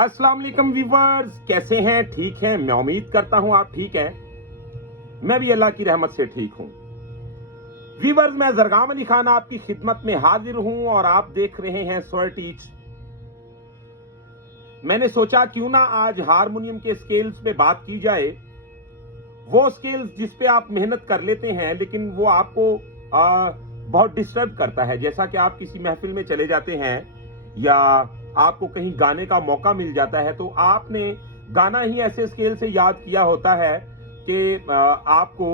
अस्सलाम वालेकुम व्यूअर्स, कैसे हैं? ठीक हैं? मैं उम्मीद करता हूं आप ठीक हैं। मैं भी अल्लाह की रहमत से ठीक हूं। व्यूअर्स, मैं जरगाम अली खान आपकी खिदमत में हाजिर हूं और आप देख रहे हैं सॉइल टीच। मैंने सोचा क्यों ना आज हारमोनियम के स्केल्स पे बात की जाए, वो स्केल्स जिस पे आप मेहनत कर लेते हैं लेकिन वो आपको बहुत डिस्टर्ब करता है। जैसा कि आप किसी महफिल में चले जाते हैं या आपको कहीं गाने का मौका मिल जाता है तो आपने गाना ही ऐसे स्केल से याद किया होता है कि आपको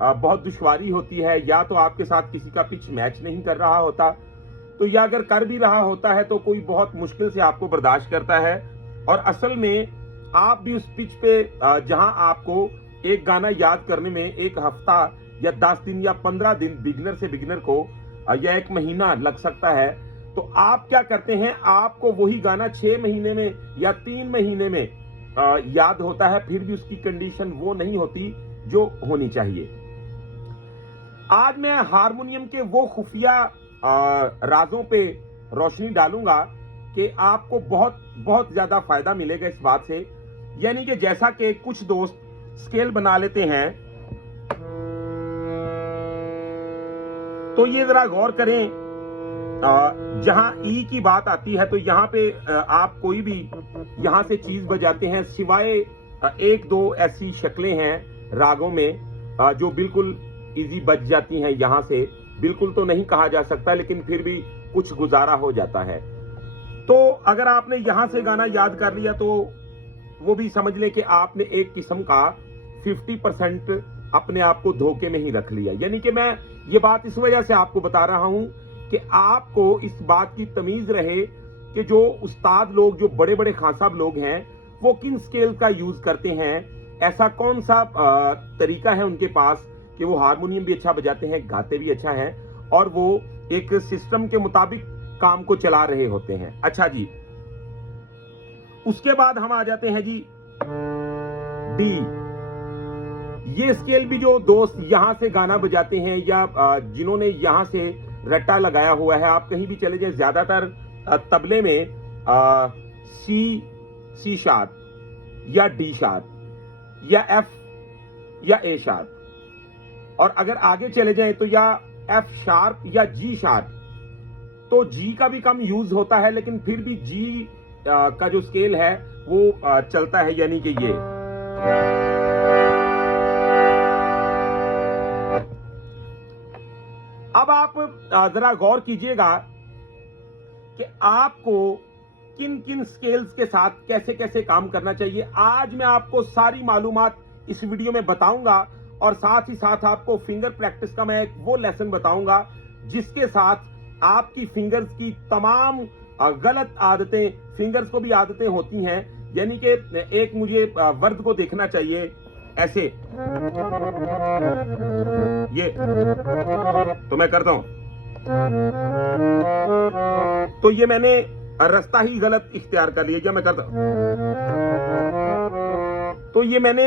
बहुत दुश्वारी होती है, या तो आपके साथ किसी का पिच मैच नहीं कर रहा होता, तो या अगर कर भी रहा होता है तो कोई बहुत मुश्किल से आपको बर्दाश्त करता है। और असल में आप भी उस पिच पे जहां आपको एक गाना याद करने में एक हफ्ता या 10 दिन या 15 दिन बिगिनर से बिगिनर को या एक महीना लग सकता है, तो आप क्या करते हैं, आपको वही गाना 6 महीने में या 3 महीने में याद होता है, फिर भी उसकी कंडीशन वो नहीं होती जो होनी चाहिए। आज मैं हारमोनियम के वो खुफिया राजों पे रोशनी डालूंगा कि आपको बहुत बहुत ज्यादा फायदा मिलेगा इस बात से। यानी कि जैसा कि कुछ दोस्त स्केल बना लेते हैं, तो ये जरा गौर करें, जहां ई की बात आती है तो यहां पे आप कोई भी यहां से चीज बजाते हैं, सिवाय एक दो ऐसी शक्लें हैं रागों में जो बिल्कुल इजी बज जाती हैं। यहां से बिल्कुल तो नहीं कहा जा सकता, लेकिन फिर भी कुछ गुजारा हो जाता है। तो अगर आपने यहां से गाना याद कर लिया तो वो भी समझ लें कि आपने एक किस्म का 50% अपने आप को धोखे में ही रख लिया। यानी कि मैं ये बात इस वजह से आपको बता रहा हूं कि आपको इस बात की तमीज रहे कि जो उस्ताद लोग, जो बड़े बड़े खान साहब लोग हैं, वो किन स्केल का यूज करते हैं, ऐसा कौन सा तरीका है उनके पास कि वो हारमोनियम भी अच्छा बजाते हैं, गाते भी अच्छा है, और वो एक सिस्टम के मुताबिक काम को चला रहे होते हैं। अच्छा जी, उसके बाद हम आ जाते हैं जी डी। ये स्केल भी जो दोस्त यहां से गाना बजाते हैं या जिन्होंने यहां से रट्टा लगाया हुआ है, आप कहीं भी चले जाए, ज्यादातर तबले में सी शार्प या डी शार्प या एफ या ए शार्प, और अगर आगे चले जाएं तो या एफ शार्प या जी शार्प। तो जी का भी कम यूज होता है, लेकिन फिर भी जी का जो स्केल है वो चलता है, यानी कि ये। अब आप जरा गौर कीजिएगा कि आपको किन किन स्केल्स के साथ कैसे कैसे काम करना चाहिए। आज मैं आपको सारी मालूमात इस वीडियो में बताऊंगा, और साथ ही साथ आपको फिंगर प्रैक्टिस का मैं एक वो लेसन बताऊंगा जिसके साथ आपकी फिंगर्स की तमाम गलत आदतें, फिंगर्स को भी आदतें होती हैं। यानी कि एक मुझे वर्द को देखना चाहिए ऐसे, ये तो मैं करता हूं, तो ये मैंने रास्ता ही गलत इख्तियार कर लिया। क्या मैं करता, तो ये मैंने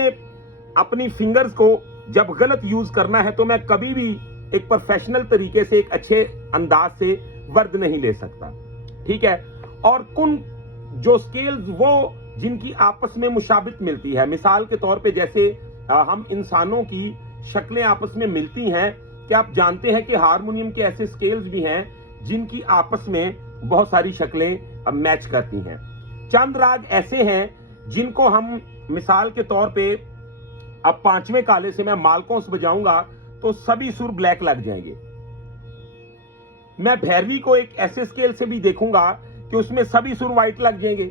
अपनी फिंगर्स को जब गलत यूज करना है तो मैं कभी भी एक प्रोफेशनल तरीके से, एक अच्छे अंदाज से वर्द नहीं ले सकता, ठीक है। और कुन जो स्केल्स वो जिनकी आपस में मुशाबित मिलती है, मिसाल के तौर पे जैसे हम इंसानों की शक्लें आपस में मिलती हैं, क्या आप जानते हैं कि हारमोनियम के ऐसे स्केल्स भी हैं जिनकी आपस में बहुत सारी शक्लें मैच करती हैं। चंद राग ऐसे हैं जिनको हम, मिसाल के तौर पे अब 5वें काले से मैं मालकोस बजाऊंगा तो सभी सुर ब्लैक लग जाएंगे। मैं भैरवी को एक ऐसे स्केल से भी देखूंगा कि उसमें सभी सुर व्हाइट लग जाएंगे।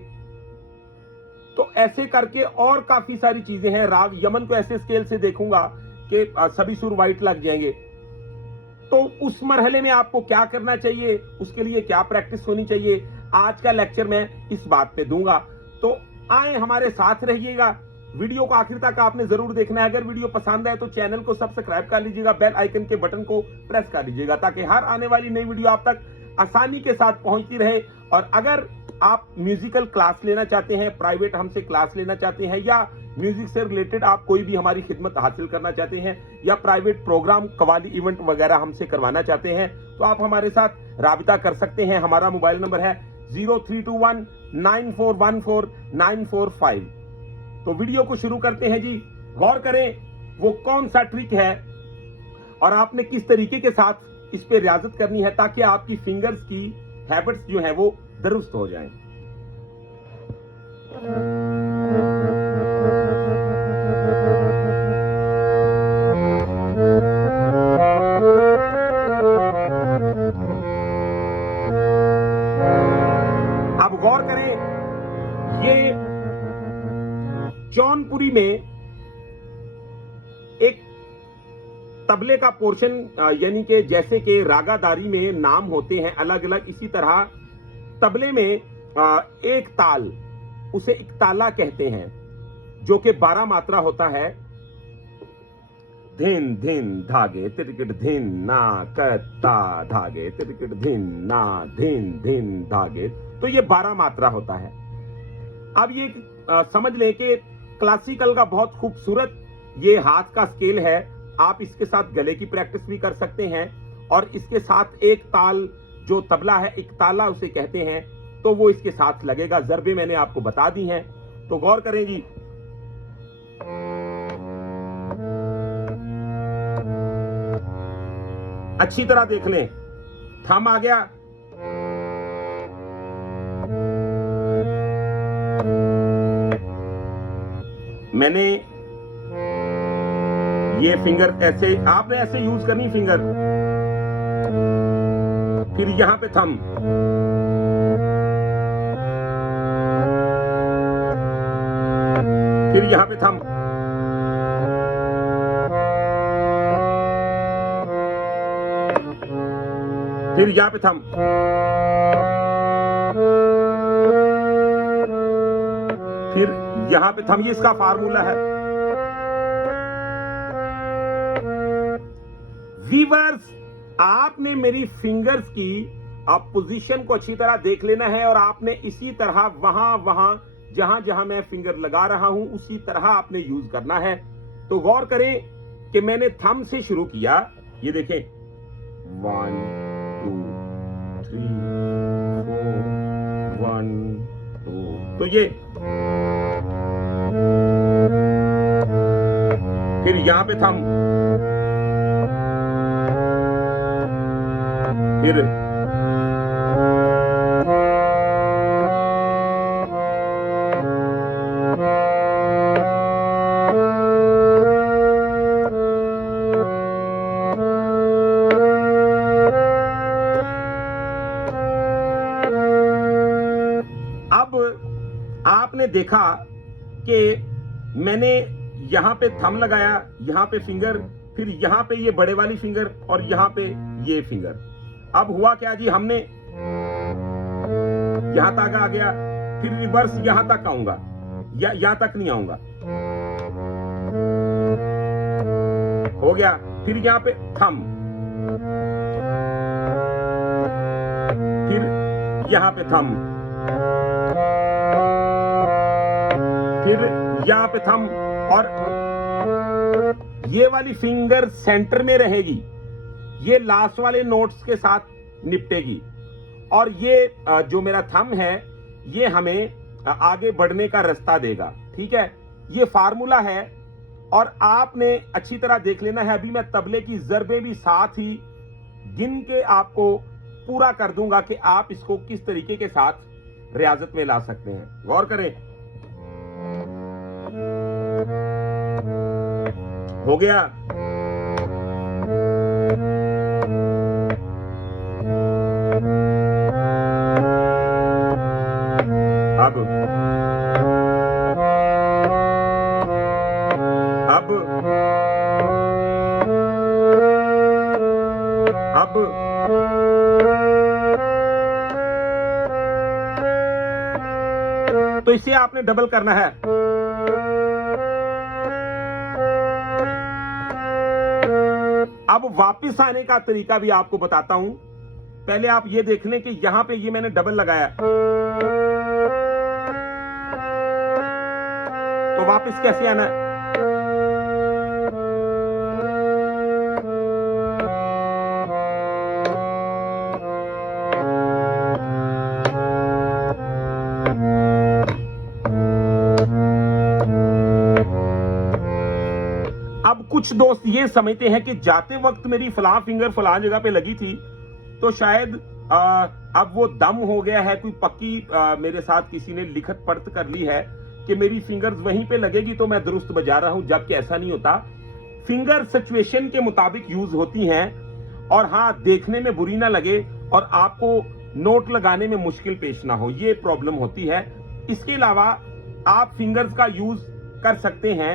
तो ऐसे करके और काफी सारी चीजें हैं। राग यमन को ऐसे स्केल से देखूंगा कि सभी सुर व्हाइट लग जाएंगे। तो उस मरहले में आपको क्या करना चाहिए, उसके लिए क्या प्रैक्टिस होनी चाहिए, आज का लेक्चर मैं इस बात पे दूंगा। तो आए, हमारे साथ रहिएगा वीडियो को आखिर तक आपने जरूर देखना है। अगर वीडियो पसंद आए तो चैनल को सब्सक्राइब कर लीजिएगा, बेल आइकन के बटन को प्रेस कर लीजिएगा ताकि हर आने वाली नई वीडियो आप तक आसानी के साथ पहुंचती रहे। और अगर आप म्यूजिकल क्लास लेना चाहते हैं, प्राइवेट हमसे क्लास लेना चाहते हैं, या म्यूजिक से रिलेटेड आप कोई भी हमारी खिदमत हासिल करना चाहते हैं, या प्राइवेट प्रोग्राम, कवाली इवेंट वगैरह हमसे करवाना चाहते हैं, तो आप हमारे साथ राबिता कर सकते हैं। हमारा मोबाइल नंबर है 0321941495। तो वीडियो को शुरू करते हैं जी। गौर करें वो कौन सा ट्रिक है और आपने किस तरीके के साथ इस पे रियाजत करनी है ताकि आपकी फिंगर्स की हैबिट्स जो है वो दुरुस्त हो जाएं। अब गौर करें, ये जौनपुरी में एक तबले का पोर्शन, यानी कि जैसे कि रागादारी में नाम होते हैं अलग अलग, इसी तरह तबले में एक ताल, उसे एक ताला कहते हैं, जो कि 12 मात्रा होता है। धिन धिन धागे तिरकिट धिन ना कत्ता धागे तिरकिट धिन ना धिन धिन धागे, तो ये 12 मात्रा होता है। अब ये समझ लें कि क्लासिकल का बहुत खूबसूरत ये हाथ का स्केल है। आप इसके साथ गले की प्रैक्टिस भी कर सकते हैं और इसके साथ एक ताल जो तबला है, एक ताला उसे कहते हैं, तो वो इसके साथ लगेगा। जरबे मैंने आपको बता दी हैं, तो गौर करेंगी। अच्छी तरह देख लें, थम आ गया, मैंने ये फिंगर ऐसे, आपने ऐसे यूज करनी फिंगर, फिर यहां पे थम, फिर यहां पे थम, फिर यहां पे थम, फिर यहां पे थम। ये इसका फार्मूला है। वीवर्स, आपने मेरी फिंगर्स की आप पोजीशन को अच्छी तरह देख लेना है और आपने इसी तरह वहां जहां जहां मैं फिंगर लगा रहा हूं उसी तरह आपने यूज करना है। तो गौर करें कि मैंने थंब से शुरू किया, ये देखें 1 2 3 4 1 2, तो ये फिर यहां पे थंब, फिर अब आपने देखा कि मैंने यहां पे थंब लगाया, यहां पे फिंगर, फिर यहां पे ये बड़े वाली फिंगर और यहां पे ये फिंगर। अब हुआ क्या जी, हमने यहां तक आ गया, फिर रिवर्स यहां तक आऊंगा, या यहां तक नहीं आऊंगा, हो गया, फिर यहां पे थंब, फिर यहां पे थंब, फिर यहां पे थंब, और ये वाली फिंगर सेंटर में रहेगी, ये लास्ट वाले नोट्स के साथ निपटेगी, और ये जो मेरा थंब है ये हमें आगे बढ़ने का रास्ता देगा। ठीक है, ये फार्मूला है और आपने अच्छी तरह देख लेना है। अभी मैं तबले की जरबे भी साथ ही गिन के आपको पूरा कर दूंगा कि आप इसको किस तरीके के साथ रियाजत में ला सकते हैं। गौर करें, हो गया, अब तो इसे आपने डबल करना है। अब वापस आने का तरीका भी आपको बताता हूं। पहले आप ये देख लें कि यहां पे ये मैंने डबल लगाया, तो वापस कैसे आना है? अब कुछ दोस्त ये समझते हैं कि जाते वक्त मेरी फलां फिंगर फलां जगह पे लगी थी, तो शायद अब वो दम हो गया है, कोई पक्की मेरे साथ किसी ने लिखत पढ़त कर ली है कि मेरी फिंगर्स वहीं पे लगेगी तो मैं दुरुस्त बजा रहा हूं, जबकि ऐसा नहीं होता। फिंगर सिचुएशन के मुताबिक यूज होती हैं, और हाँ, देखने में बुरी ना लगे और आपको नोट लगाने में मुश्किल पेश ना हो, ये प्रॉब्लम होती है। इसके अलावा आप फिंगर्स का यूज कर सकते हैं,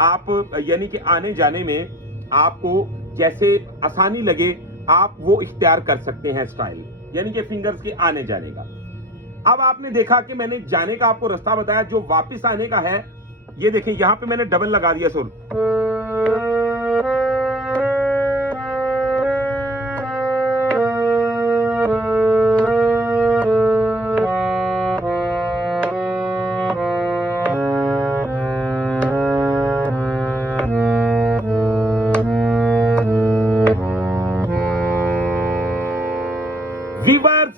आप यानी कि आने जाने में आपको जैसे आसानी लगे आप वो इख्तियार कर सकते हैं स्टाइल, यानी कि फिंगर्स के आने जाने का। अब आपने देखा कि मैंने जाने का आपको रास्ता बताया, जो वापस आने का है ये देखें, यहां पे मैंने डबल लगा दिया सुर। व्यूअर्स,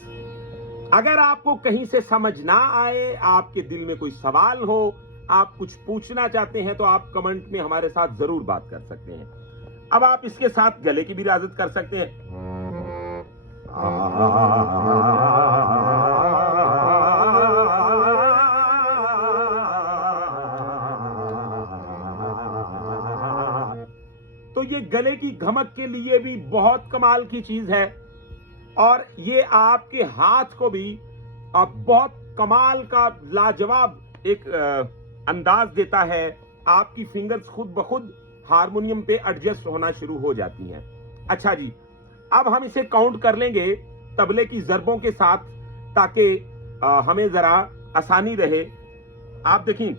अगर आपको कहीं से समझ ना आए, आपके दिल में कोई सवाल हो, आप कुछ पूछना चाहते हैं, तो आप कमेंट में हमारे साथ जरूर बात कर सकते हैं। अब आप इसके साथ गले की भी रियाजत कर सकते हैं। तो ये गले की घमक के लिए भी बहुत कमाल की चीज है, और ये आपके हाथ को भी बहुत कमाल का लाजवाब एक अंदाज देता है। आपकी फिंगर्स खुद ब खुद हारमोनियम पे एडजस्ट होना शुरू हो जाती हैं। अच्छा जी, अब हम इसे काउंट कर लेंगे तबले की ज़रबों के साथ, ताकि हमें जरा आसानी रहे। आप देखिए,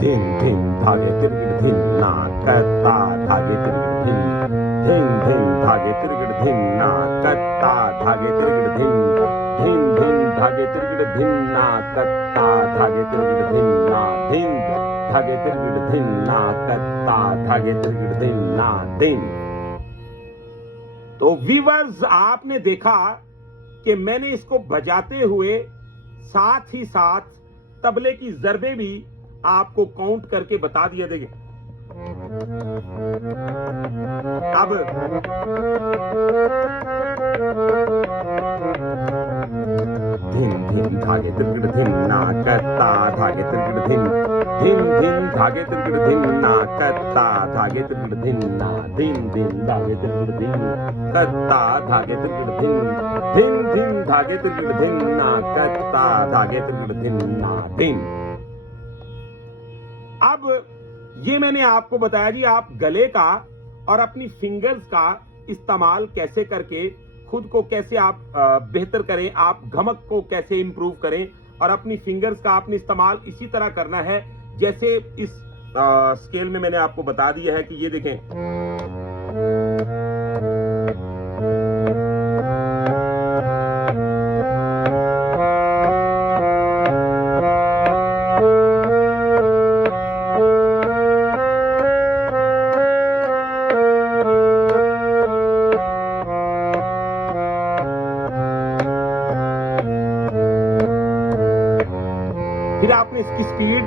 धिन धिन धागे तिरगिड़ धिन ना कत्ता धागे तिरगिड़ धिन, धिन धिन धागे तिरगिड़ धिन ना कत्ता धागे तिरगिड़ धिन, धिन धिन धागे तिरगिड़ धिन ना कत्ता धागे तिरगिड़ धिन ना, धिन धागे तिरगिड़ धिन ना कत्ता धागे तिरगिड़ धिन ना दिन। तो व्यूअर्स, आपने देखा कि मैंने इसको बजाते हुए साथ ही साथ तबले की ज़रबें भी आपको काउंट करके बता दिया। देखिए, अब धिन धिन धागे तिरगिड़ धिन ना कत्ता धागे तिरगिड़ धिन, धिन धिन धागे तिरगिड़ धिन ना कत्ता धागे तिरगिड़ धिन ना, धिन धिन धागे तिरगिड़ धिन कत्ता धागे तिरगिड़ धिन, धिन धिन धागे तिरगिड़ धिन ना कत्ता धागे तिरगिड़ धिन ना दिन। अब ये मैंने आपको बताया जी, आप गले का और अपनी फिंगर्स का इस्तेमाल कैसे करके खुद को कैसे आप बेहतर करें, आप घमक को कैसे इंप्रूव करें, और अपनी फिंगर्स का आपने इस्तेमाल इसी तरह करना है जैसे इस स्केल में मैंने आपको बता दिया है कि ये देखें। फिर आपने इसकी स्पीड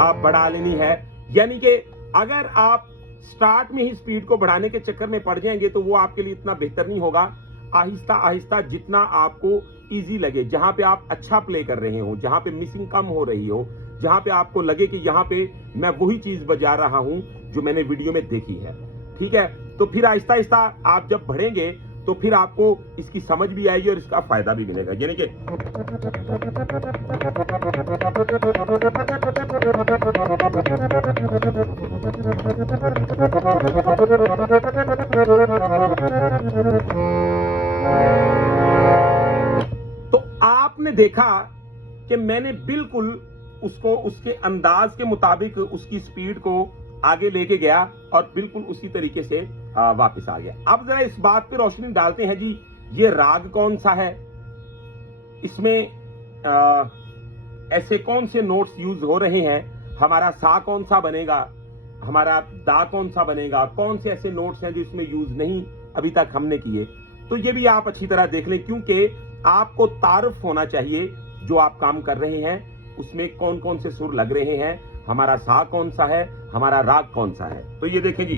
आप बढ़ा लेनी है, यानी कि अगर आप स्टार्ट में ही स्पीड को बढ़ाने के चक्कर में पड़ जाएंगे तो वो आपके लिए इतना बेहतर नहीं होगा। आहिस्ता आहिस्ता जितना आपको इजी लगे, जहां पे आप अच्छा प्ले कर रहे हो, जहां पे मिसिंग कम हो रही हो, जहां पे आपको लगे कि यहां पे मैं वही चीज बजा रहा हूं जो मैंने वीडियो में देखी है, ठीक है। तो फिर आहिस्ता आहिस्ता आप जब बढ़ेंगे तो फिर आपको इसकी समझ भी आएगी और इसका फायदा भी मिलेगा। यानी कि तो आपने देखा कि मैंने बिल्कुल उसको उसके अंदाज के मुताबिक उसकी स्पीड को आगे लेके गया और बिल्कुल उसी तरीके से वापस आ गया। अब जरा इस बात पे रोशनी डालते हैं जी, ये राग कौन सा है, इसमें ऐसे कौन से नोट्स यूज हो रहे हैं, हमारा सा कौन सा बनेगा, हमारा दा कौन सा बनेगा, कौन से ऐसे नोट्स हैं जो इसमें यूज नहीं अभी तक हमने किए। तो ये भी आप अच्छी तरह देख लें, क्योंकि आपको तारुफ होना चाहिए जो आप काम कर रहे हैं उसमें कौन कौन से सुर लग रहे हैं, हमारा सा कौन सा है, हमारा राग कौन सा है। तो ये देखें जी,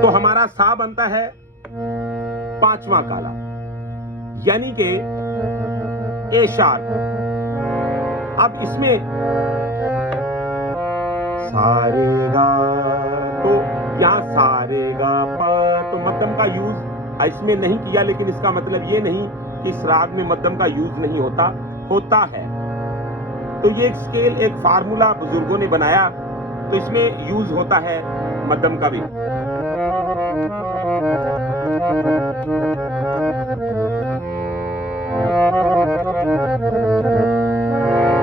तो हमारा सा बनता है पांचवा काला, यानी कि ए शार्प। अब इसमें सारेगा, तो यहां सारेगा पा, तो मध्यम का यूज इसमें नहीं किया, लेकिन इसका मतलब ये नहीं कि इस राग में मध्यम का यूज नहीं होता, होता है। तो ये एक स्केल, एक फार्मूला बुजुर्गों ने बनाया, तो इसमें यूज होता है मध्यम का भी।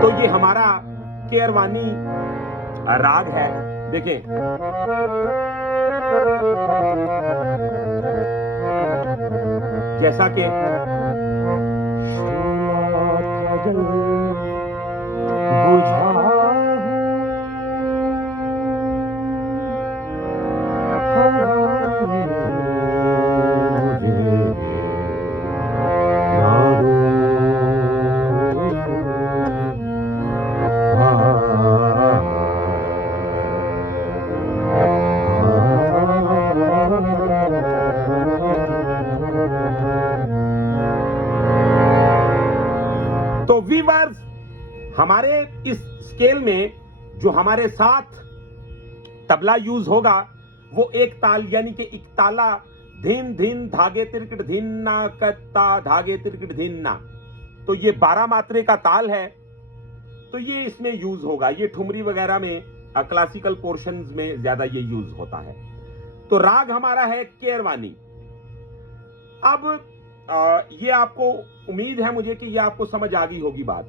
तो ये हमारा केरवानी राग है, देखें। जैसा कि तो वीवर्स, हमारे इस स्केल में जो हमारे साथ तबला यूज होगा वो एक ताल, यानी कि इकताला, धिन धिन धागे तिरकट धिन्ना कत्ता धागे तिरकट धिन्ना। तो ये 12 मात्रे का ताल है, तो ये इसमें यूज होगा। ये ठुमरी वगैरह में क्लासिकल पोर्शंस में ज्यादा ये यूज होता है। तो राग हमारा है केरवानी। अब ये आपको उम्मीद है मुझे कि ये आपको समझ आ गई होगी बात।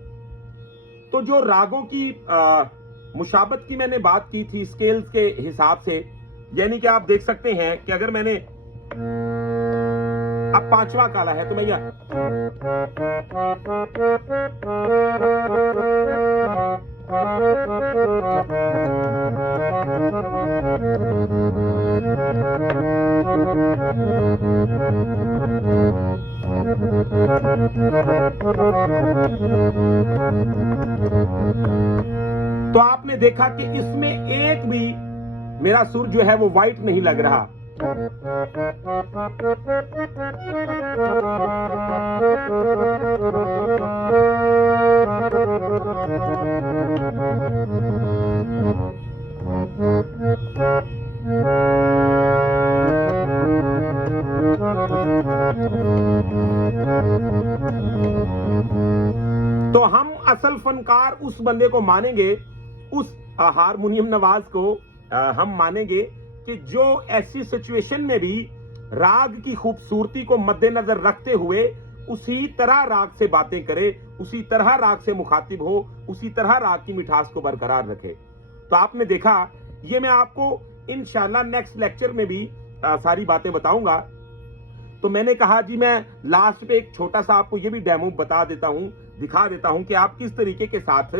तो जो रागों की मुशाबत की मैंने बात की थी स्केल्स के हिसाब से, यानी कि आप देख सकते हैं कि अगर मैंने अब पांचवा काला है तो मैं यह तो आपने देखा कि इसमें एक भी मेरा सुर जो है वो वाइट नहीं लग रहा। तो हम असल फनकार उस बंदे को मानेंगे, उस हारमोनियम नवाज को हम मानेंगे कि जो ऐसी सिचुएशन में भी राग की खूबसूरती को मद्देनजर रखते हुए उसी तरह राग से बातें करे, उसी तरह राग से मुखातिब हो, उसी तरह राग की मिठास को बरकरार रखे। तो आपने देखा, ये मैं आपको इंशाल्लाह नेक्स्ट लेक्चर में भी सारी बातें बताऊंगा। तो मैंने कहा जी मैं लास्ट पे एक छोटा सा आपको ये भी डेमो बता देता हूं, दिखा देता हूं कि आप किस तरीके के साथ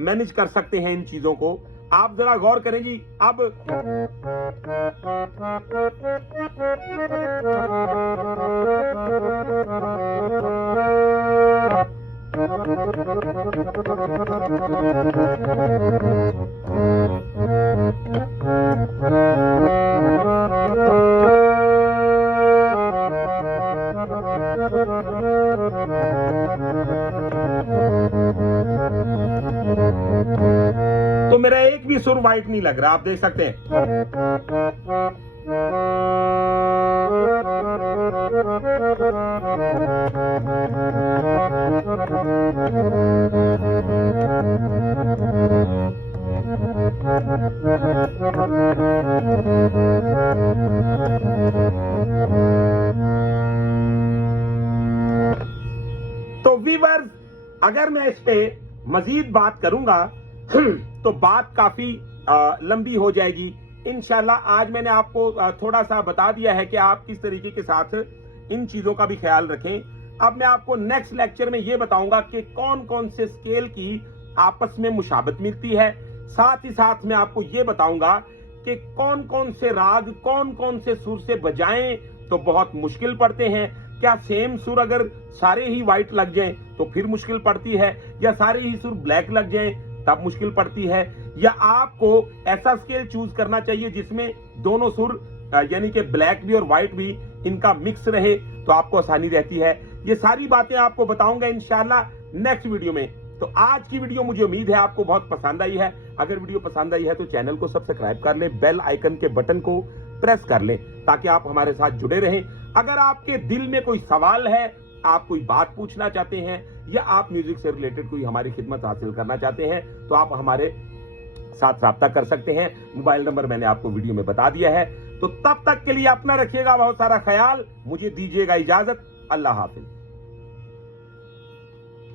मैनेज कर सकते हैं इन चीजों को। आप जरा गौर करें जी। अब तो मेरा एक भी सुर वाइट नहीं लग रहा, आप देख सकते हैं। तो वीवर्स, अगर मैं इस पे मजीद बात करूंगा तो बात काफी लंबी हो जाएगी। इंशाल्लाह आज मैंने आपको थोड़ा सा बता दिया है कि आप किस तरीके के साथ इन चीजों का भी ख्याल रखें। अब मैं आपको नेक्स्ट लेक्चर में यह बताऊंगा कि कौन कौन से स्केल की आपस में मुशाबत मिलती है। साथ ही साथ मैं आपको यह बताऊंगा कि कौन कौन से राग कौन कौन से सुर से बजाएं तो बहुत मुश्किल पड़ते हैं। क्या सेम सुर अगर सारे ही व्हाइट लग जाएं तो फिर मुश्किल पड़ती है, या सारे ही सुर ब्लैक लग जाएं तब मुश्किल पड़ती है, या आपको ऐसा स्केल चूज करना चाहिए जिसमें दोनों सुर यानी कि ब्लैक भी और व्हाइट भी इनका मिक्स रहे तो आपको आसानी रहती है। ये सारी बातें आपको बताऊंगा इंशाल्लाह नेक्स्ट वीडियो में। तो आज की वीडियो मुझे उम्मीद है आपको बहुत पसंद आई है। अगर वीडियो पसंद आई है तो चैनल को सब्सक्राइब कर ले, बेल आइकन के बटन को प्रेस कर ले ताकि आप हमारे साथ जुड़े रहें। अगर आपके दिल में कोई सवाल है, आप कोई बात पूछना चाहते हैं, या आप म्यूजिक से रिलेटेड कोई हमारी खिदमत हासिल करना चाहते हैं तो आप हमारे साथ राब्ता कर सकते हैं। मोबाइल नंबर मैंने आपको वीडियो में बता दिया है। तो तब तक के लिए अपना रखिएगा बहुत सारा ख्याल। मुझे दीजिएगा इजाजत। अल्लाह हाफिज।